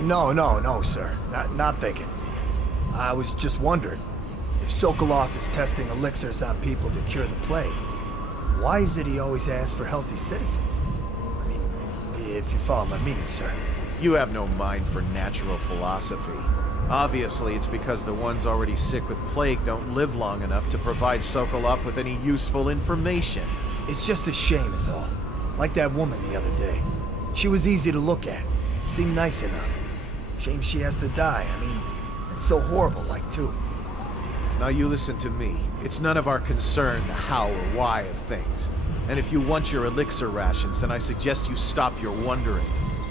No, sir. Not thinking. I was just wondering, if Sokolov is testing elixirs on people to cure the plague, why is it he always asks for healthy citizens? I mean, if you follow my meaning, sir. You have no mind for natural philosophy. Obviously, it's because the ones already sick with plague don't live long enough to provide Sokolov with any useful information. It's just a shame is all. Like that woman the other day. She was easy to look at. Seemed nice enough. Shame she has to die, I mean, and so horrible like too. Now you listen to me. It's none of our concern the how or why of things. And if you want your elixir rations, then I suggest you stop your wondering.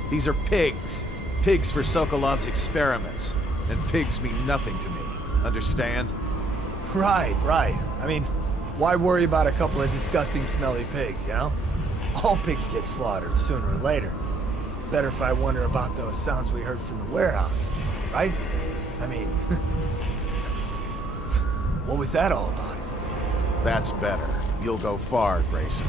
These are pigs. Pigs for Sokolov's experiments. And pigs mean nothing to me. Understand? Right. I mean, why worry about a couple of disgusting smelly pigs, you know? All pigs get slaughtered sooner or later. Better if I wonder about those sounds we heard from the warehouse, right? I mean, what was that all about? That's better. You'll go far, Grayson.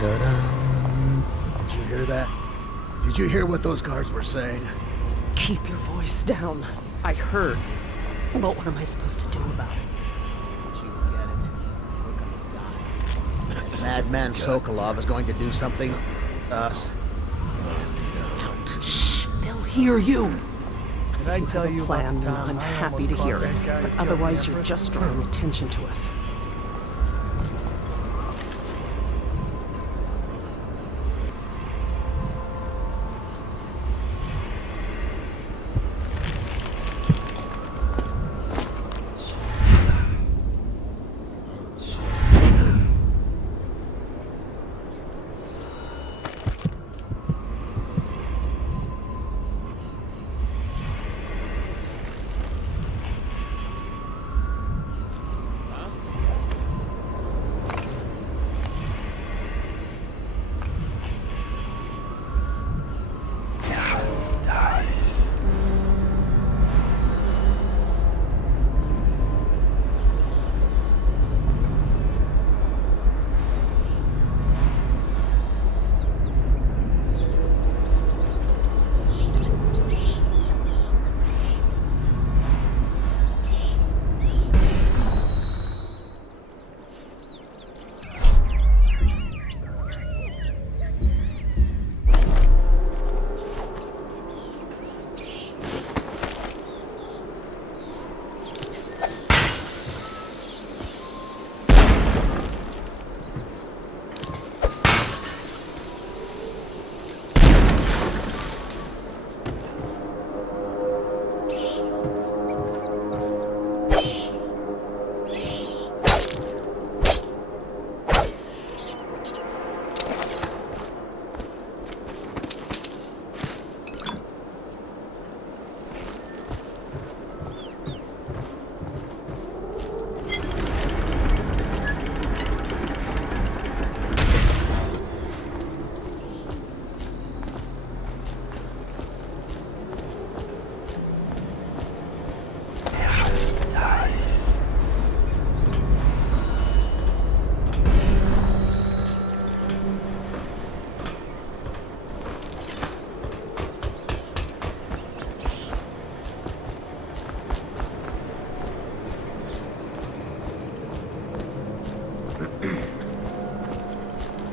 Did you hear that? Did you hear what those guards were saying? Keep your voice down. I heard. But what am I supposed to do about it? Don't you get it? We're gonna die. Madman Sokolov is going to do something to us. Out. Shh! They'll hear you. Did I tell you about Plan, the time I'm I happy almost to caught hear that it. guy who But killed otherwise, the you're Empress? just drawing attention to us.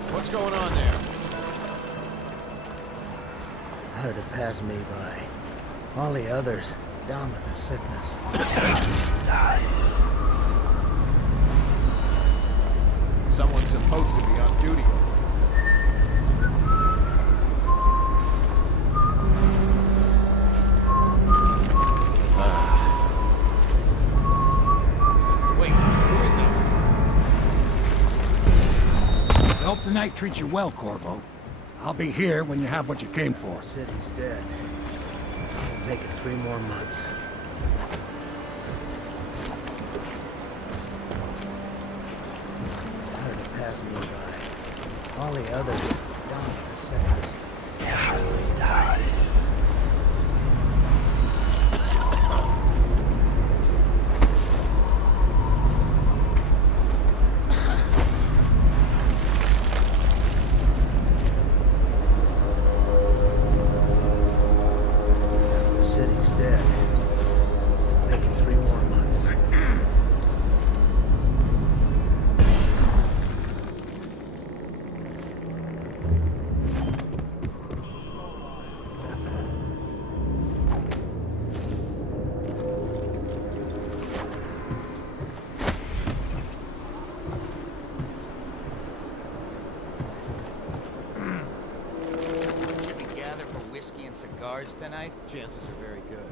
What's going on there? How did it pass me by? All the others, down with the sickness. Someone's supposed to be on duty. Wait, who is that? I hope the night treats you well, Corvo. I'll be here when you have what you came for. The city's dead. I'll make it 3 more months. How did it pass me by? All the others, down with the sickness. this tonight? Chances are very good.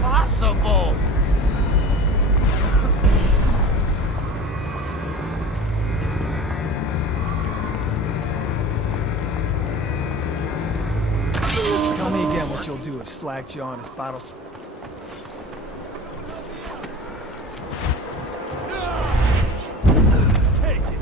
Possible! Tell me again what you'll do if Slackjaw and his bottles... Take it!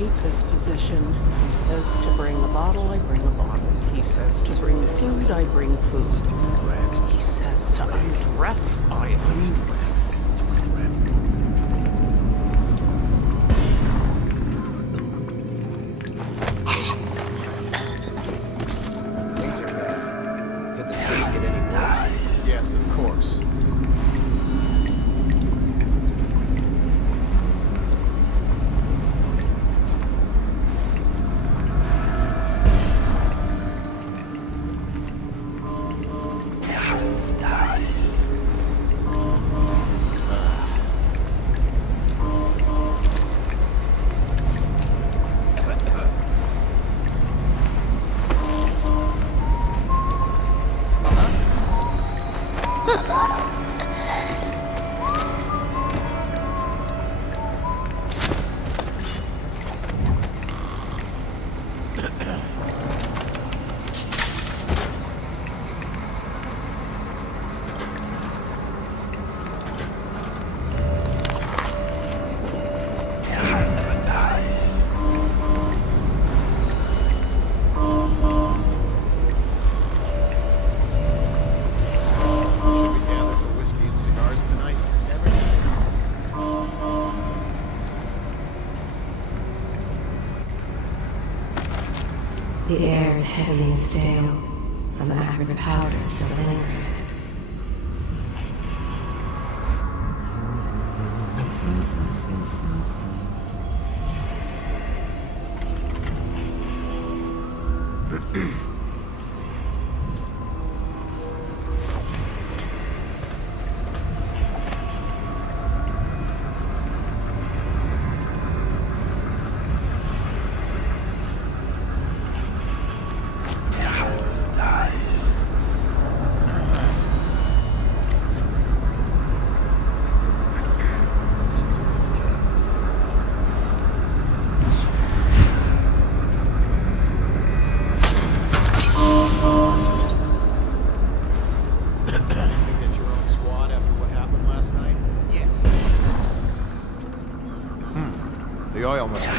keep his position. He says to bring a bottle, I bring a bottle. He says to bring food, I bring food. He says to undress, I undress. Things are bad. Could the city get any worse? Yes, of course. The air is heavy and stale. Some acrid powders still linger in it. The oil must be...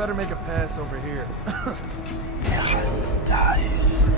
better make a pass over here. Dice.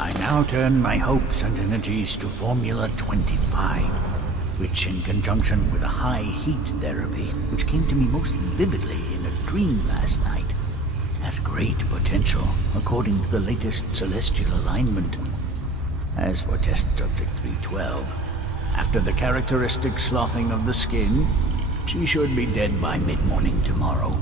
I now turn my hopes and energies to Formula 25, which in conjunction with a high heat therapy, which came to me most vividly in a dream last night, has great potential according to the latest celestial alignment. As for test subject 312, after the characteristic sloughing of the skin, she should be dead by mid-morning tomorrow.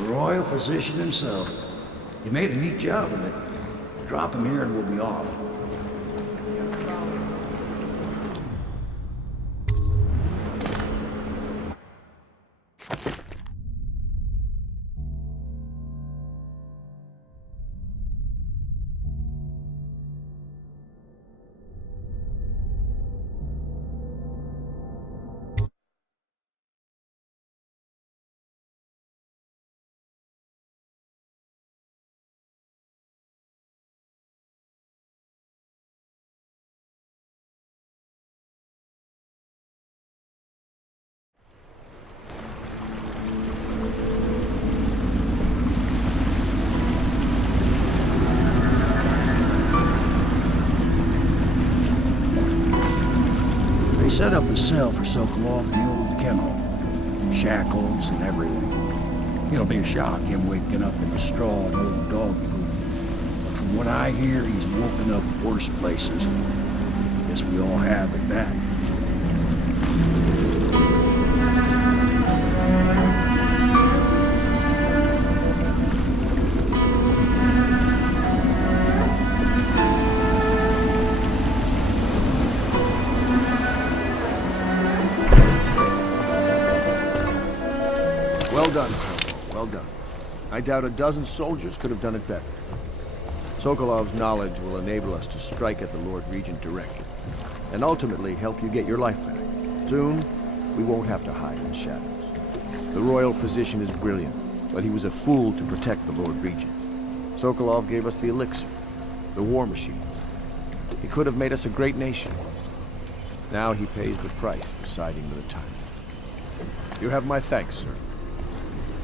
Royal physician himself. You made a neat job of it. Drop him here and we'll be off. Set up a cell for Sokolov in the old kennel. Shackles and everything. It'll be a shock, him waking up in the straw and old dog poop. But from what I hear, he's woken up worse places. Guess we all have at that. Well done, Corvo. Well done. I doubt a dozen soldiers could have done it better. Sokolov's knowledge will enable us to strike at the Lord Regent directly, and ultimately help you get your life back. Soon, we won't have to hide in the shadows. The royal physician is brilliant, but he was a fool to protect the Lord Regent. Sokolov gave us the elixir, the war machines. He could have made us a great nation. Now he pays the price for siding with the tyrant. You have my thanks, sir.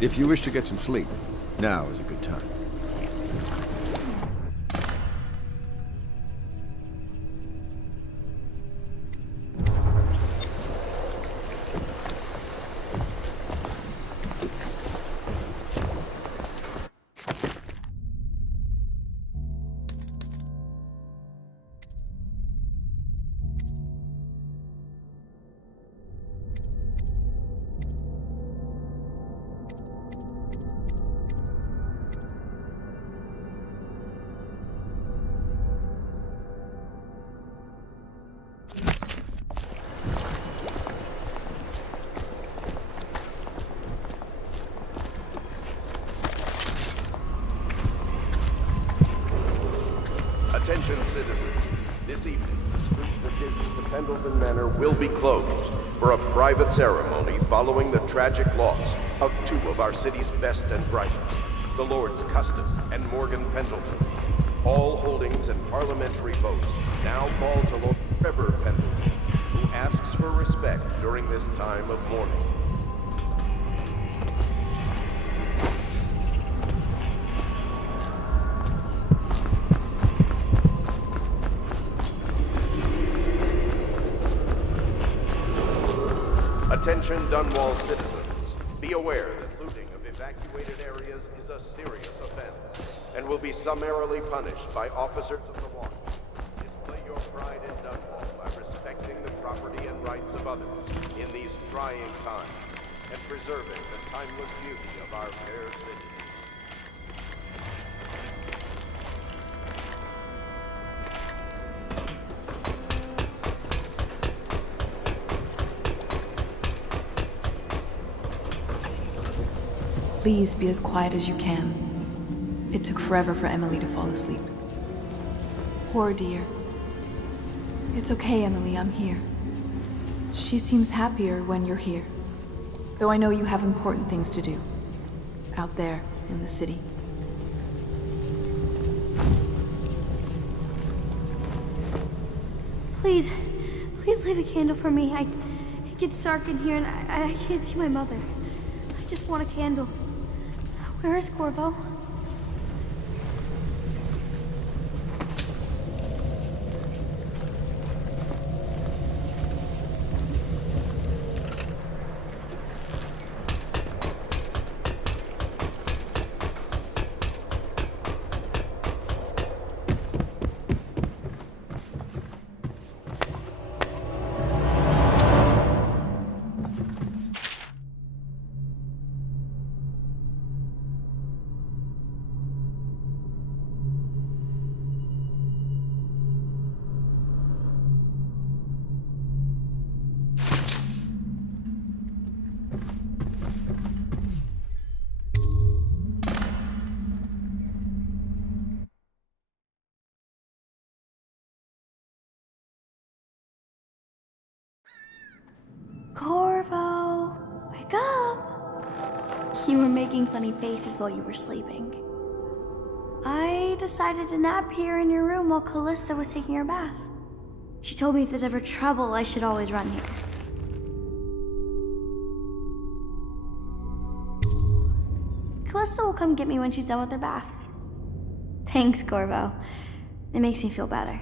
If you wish to get some sleep, now is a good time. Attention citizens, this evening the street that gives to Pendleton Manor will be closed for a private ceremony following the tragic loss of two of our city's best and brightest, the Lords Custis and Morgan Pendleton. All holdings and parliamentary votes now fall to Lord Trevor Pendleton, who asks for respect during this time of mourning. Attention Dunwall citizens, be aware that looting of evacuated areas is a serious offense and will be summarily punished by officers of the law. Display your pride in Dunwall by respecting the property and rights of others in these trying times and preserving the timeless beauty of our fair city. Please be as quiet as you can. It took forever for Emily to fall asleep. Poor dear. It's okay, Emily, I'm here. She seems happier when you're here. Though I know you have important things to do. Out there, in the city. Please leave a candle for me. It gets dark in here and I can't see my mother. I just want a candle. Where is Corvo? Corvo, wake up! You were making funny faces while you were sleeping. I decided to nap here in your room while Callista was taking her bath. She told me if there's ever trouble, I should always run here. Callista will come get me when she's done with her bath. Thanks, Corvo. It makes me feel better.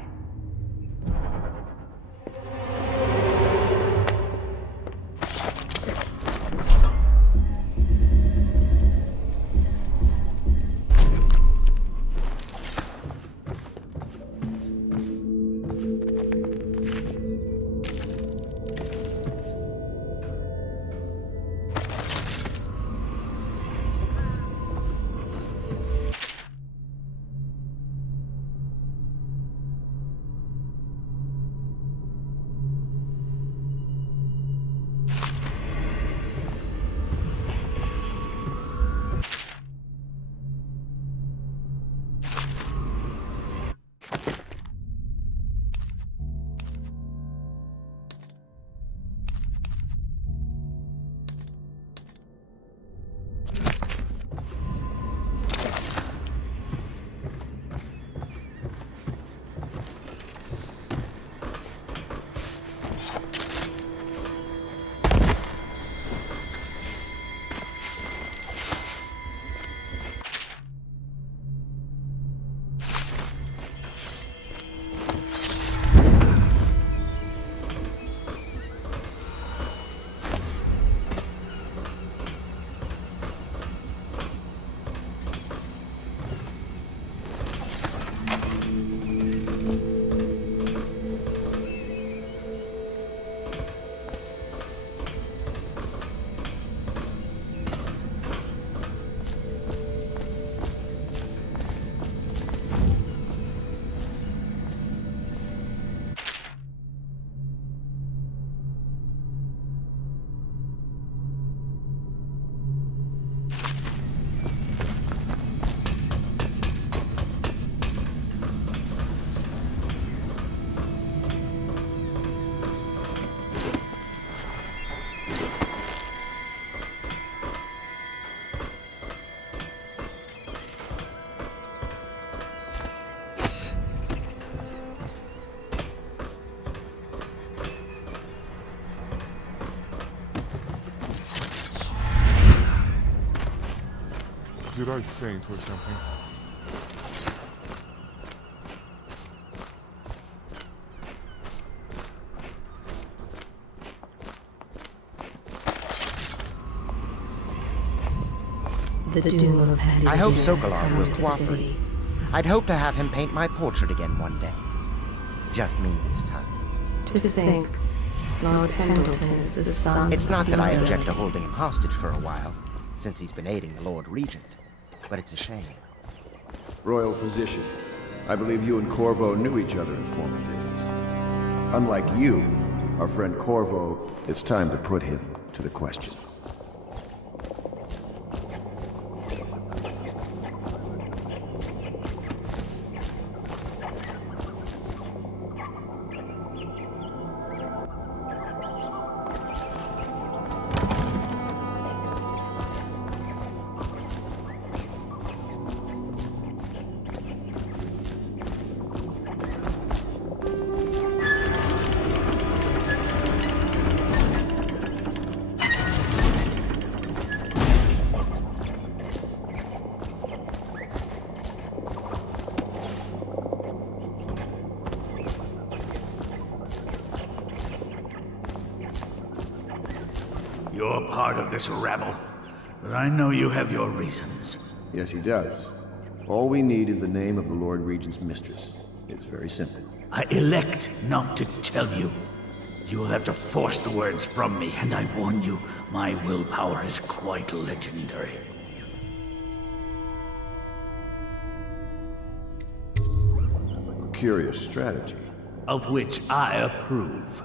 Did I faint or something? The doom of Paddy's I hope has Sokolov come will to the cooperate. city. I'd hope to have him paint my portrait again one day. Just me this time. To think, Lord Pendleton is the son It's not of that I nobility. object to holding him hostage for a while, since he's been aiding the Lord Regent. But it's a shame. Royal Physician, I believe you and Corvo knew each other in former days. Unlike you, our friend Corvo, it's time to put him to the question. You're part of this rabble, but I know you have your reasons. Yes, he does. All we need is the name of the Lord Regent's mistress. It's very simple. I elect not to tell you. You will have to force the words from me, and I warn you, my willpower is quite legendary. Curious strategy. Of which I approve.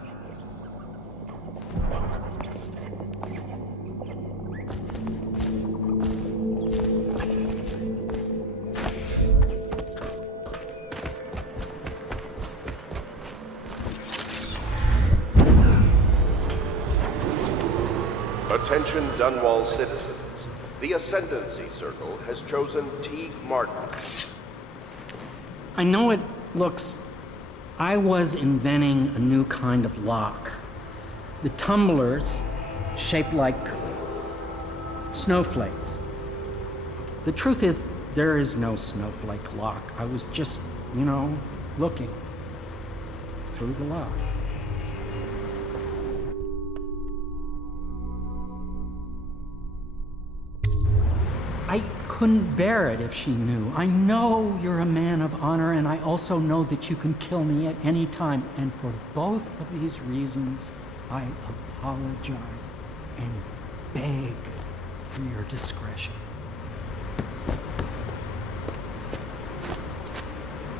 Attention Dunwall citizens. The Ascendancy Circle has chosen T. Martin. I know it looks... I was inventing a new kind of lock. The tumblers, shaped like snowflakes. The truth is, there is no snowflake lock. I was just, looking through the lock. I couldn't bear it if she knew. I know you're a man of honor, and I also know that you can kill me at any time. And for both of these reasons, I apologize and beg for your discretion.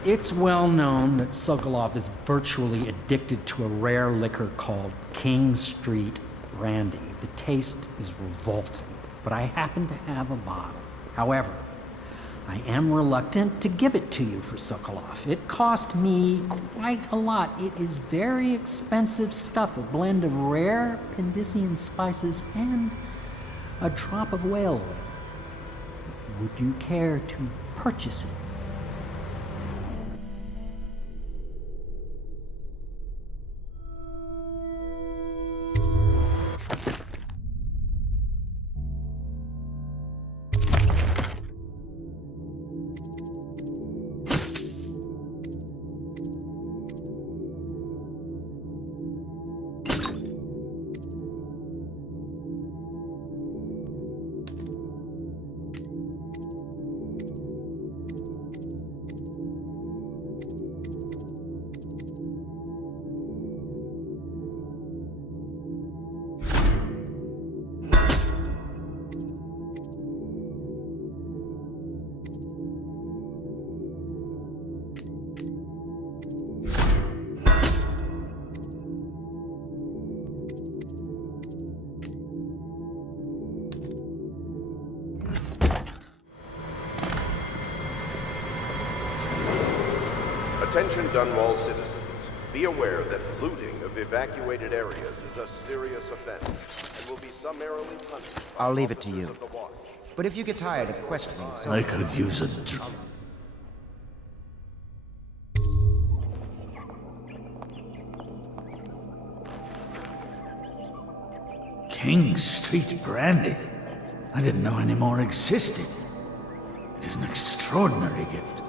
It's well known that Sokolov is virtually addicted to a rare liquor called King Street brandy. The taste is revolting, but I happen to have a bottle. However, I am reluctant to give it to you for Sokolov. It cost me quite a lot. It is very expensive stuff, a blend of rare Pendleton spices and a drop of whale oil. Would you care to purchase it? Attention Dunwall citizens. Be aware that looting of evacuated areas is a serious offense and will be summarily punished. I'll leave it to you. But if you get tired of questioning... I could use a King Street brandy? I didn't know any more existed. is an extraordinary gift.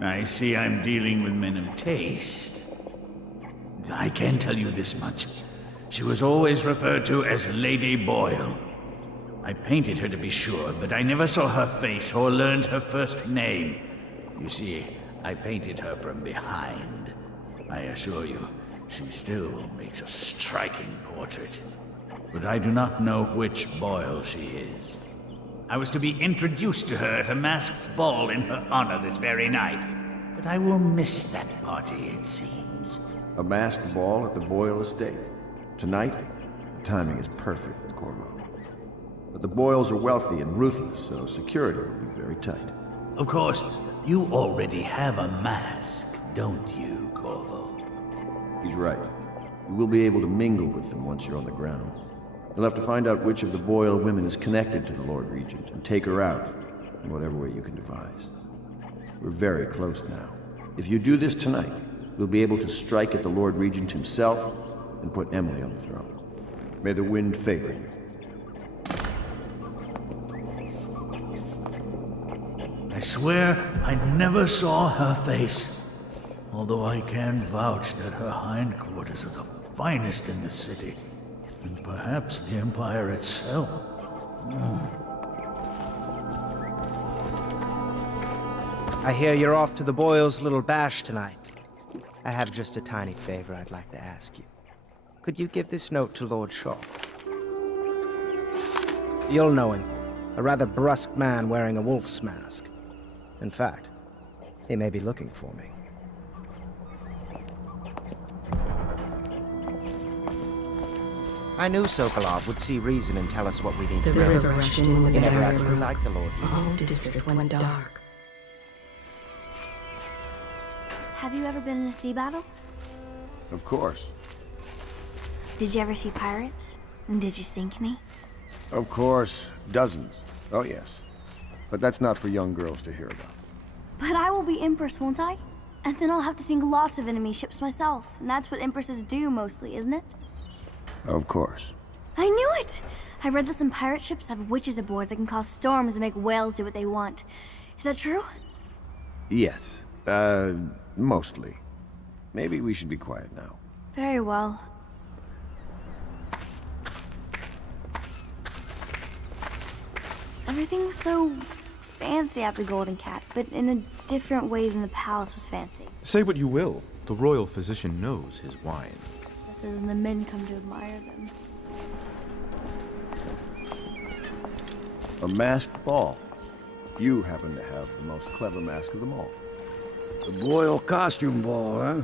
I see I'm dealing with men of taste. I can tell you this much. She was always referred to as Lady Boyle. I painted her to be sure, but I never saw her face or learned her first name. You see, I painted her from behind. I assure you, she still makes a striking portrait. But I do not know which Boyle she is. I was to be introduced to her at a masked ball in her honor this very night. But I will miss that party, it seems. A masked ball at the Boyle estate. Tonight? The timing is perfect, Corvo. But the Boyles are wealthy and ruthless, so security will be very tight. Of course, you already have a mask, don't you, Corvo? He's right. You will be able to mingle with them once you're on the grounds. You'll have to find out which of the Boyle women is connected to the Lord Regent and take her out in whatever way you can devise. We're very close now. If you do this tonight, we'll be able to strike at the Lord Regent himself and put Emily on the throne. May the wind favor you. I swear I never saw her face, although I can vouch that her hindquarters are the finest in the city, and perhaps the Empire itself. I hear you're off to the Boyles' little bash tonight. I have just a tiny favor I'd like to ask you. Could you give this note to Lord Shaw? You'll know him. A rather brusque man wearing a wolf's mask. In fact, he may be looking for me. I knew Sokolov would see reason and tell us what we need to do. The river rushed in when He the never area actually broke. liked the Lord. The whole district went dark. Have you ever been in a sea battle? Of course. Did you ever see pirates? And did you sink any? Of course. Dozens. Oh, yes. But that's not for young girls to hear about. But I will be Empress, won't I? And then I'll have to sink lots of enemy ships myself. And that's what Empresses do mostly, isn't it? Of course. I knew it! I read that some pirate ships have witches aboard that can cause storms and make whales do what they want. Is that true? Yes. Mostly. Maybe we should be quiet now. Very well. Everything was so fancy at the Golden Cat, but in a different way than the palace was fancy. Say what you will, the royal physician knows his wines. This is, and the men come to admire them. A masked ball. You happen to have the most clever mask of them all. The Boyle costume ball, huh?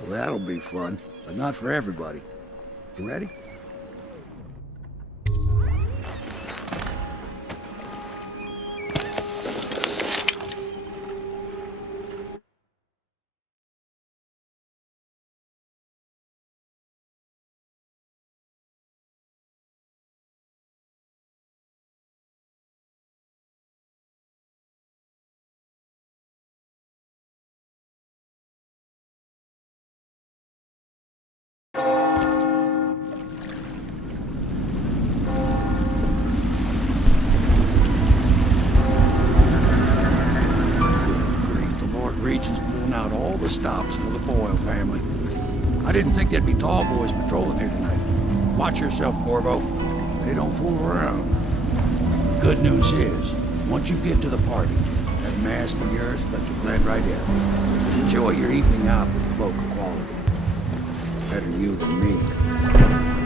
Well, that'll be fun, but not for everybody. You ready? Regent's pulling out all the stops for the Boyle family. I didn't think there'd be tall boys patrolling here tonight. Watch yourself, Corvo. They don't fool around. Good news is, once you get to the party, that mask of yours lets you blend right in. Enjoy your evening out with the folk of quality. Better you than me.